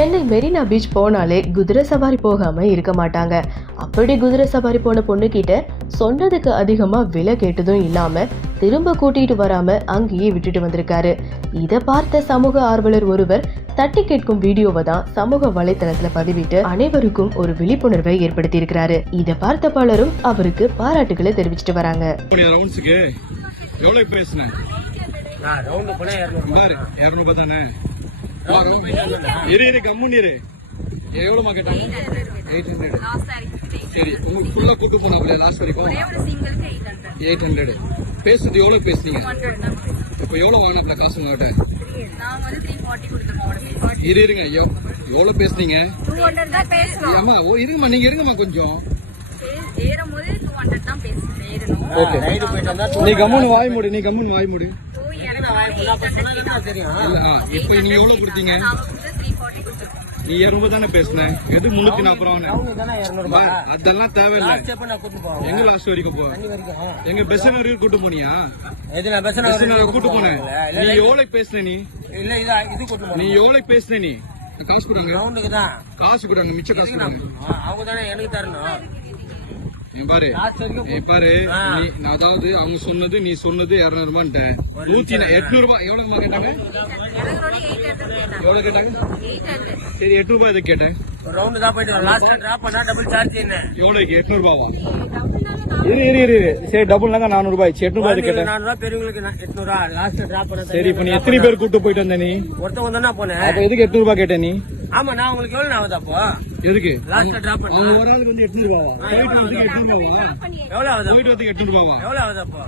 Chennai Marina beach போனாலே குதிரை சவாரி போகாம இருக்க மாட்டாங்க. அப்படி குதிரை சவாரி போன பொண்ணு கிட்ட சொன்னதுக்கு அதிகமா விலை கேட்டதும் இல்லாம திரும்ப கூட்டிட்டு வராம அங்கேயே விட்டுட்டு வந்திருக்காரு. இத பார்த்த சமூக ஆர்வலர் ஒருவர் தட்டி கேட்கும் வீடியோவை தான் சமூக வலைதளத்துல பதிவிட்டு அனைவருக்கும் ஒரு விழிப்புணர்வை ஏற்படுத்தி இருக்கிறாரு. இத பார்த்த பலரும் அவருக்கு பாராட்டுகளை தெரிவிச்சிட்டு வராங்க. எவ்வளவுமா கேட்டாங்க? 800. சரி, உங்களுக்கு ஃபுல்லா கூட்டு போனாப்ல லாஸ்ட் வரைக்கும் 800. பேசுறது எவ்வளவு பேசுனீங்க? இப்ப எவ்வளவு வாங்கினாப்ல காசு உங்ககிட்ட? இருங்க, எவ்வளவு பேசுனீங்க? ஆமா, இருங்கம்மா, நீங்க இருங்கம்மா கொஞ்சம். நீ கம்முன்னு வாய் மூடு, நீ கம்முன்னு வாய் மூடு. இப்ப நீங்க எவ்வளவு கொடுத்தீங்க? நீ 200 தானே பேசுன, எது 340? அதெல்லாம் தேவையில்லை. எங்க லாஸ்ட் வரைக்கும் போ? எங்க பெஸ் வரைக்கும் கூட்டு போனியா? கூட்டு போன. நீ எவ்வளவு பேசுன? நீ எவ்வளவு பேசுன? நீ காசு கொடுங்க, காசு கொடுங்க, மிச்ச காசு கொடுங்க. எனக்கு தரணும். பாரு, அதாவது அவங்க சொன்னது நீ சொன்னது 200 ரூபான்ட்ட 800 ரூபாய். எவ்வளவு கேட்டாங்க? எவ்வளவு கேட்டாங்க? சரி, 8 ரூபாய் இதை கேட்டேன். ரவுண்ட் தான் போயிட்டு லாஸ்ட்ல டிராப் பண்ணா டபுள் சார்ஜ் என்ன? எவ்வளவு? 800 ரூபாவா? சரி, டபுள்னாங்க 400 ரூபாய். 800 ரூபாய் கேட்டேன். 400 ரூபாய் பெரியவங்களுக்கு 800 ரூபாய் லாஸ்ட்ல டிராப் பண்ணா. சரி, இப்ப நீ எத்தனை பேர் கூட்டு போயிட்டு வந்த? நீ ஒருத்தவங்க தானே போனேன். அப்ப எதுக்கு 800 ரூபாய் கேட்ட நீ? ஆமா, நான் உங்களுக்கு எவ்வளவு ஆகுது அப்போ? எதுக்கு லாஸ்ட்ல டிராப் பண்ணா? ஒரு ஆளுக்கு வந்து 800 ரூபாவா? போயிட்டு வந்து 800 ரூபாவா? எவ்வளவு ஆகுது? போயிட்டு வந்து 800 ரூபாவா? எவ்வளவு ஆகுது அப்போ?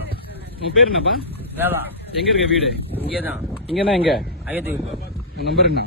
உன் பேர் என்னப்பா? தேவா. எங்க இருக்க வீடு? இங்கதான். இங்கன்னா எங்க? ஐயத்துக்கு போ. நம்பர் என்ன?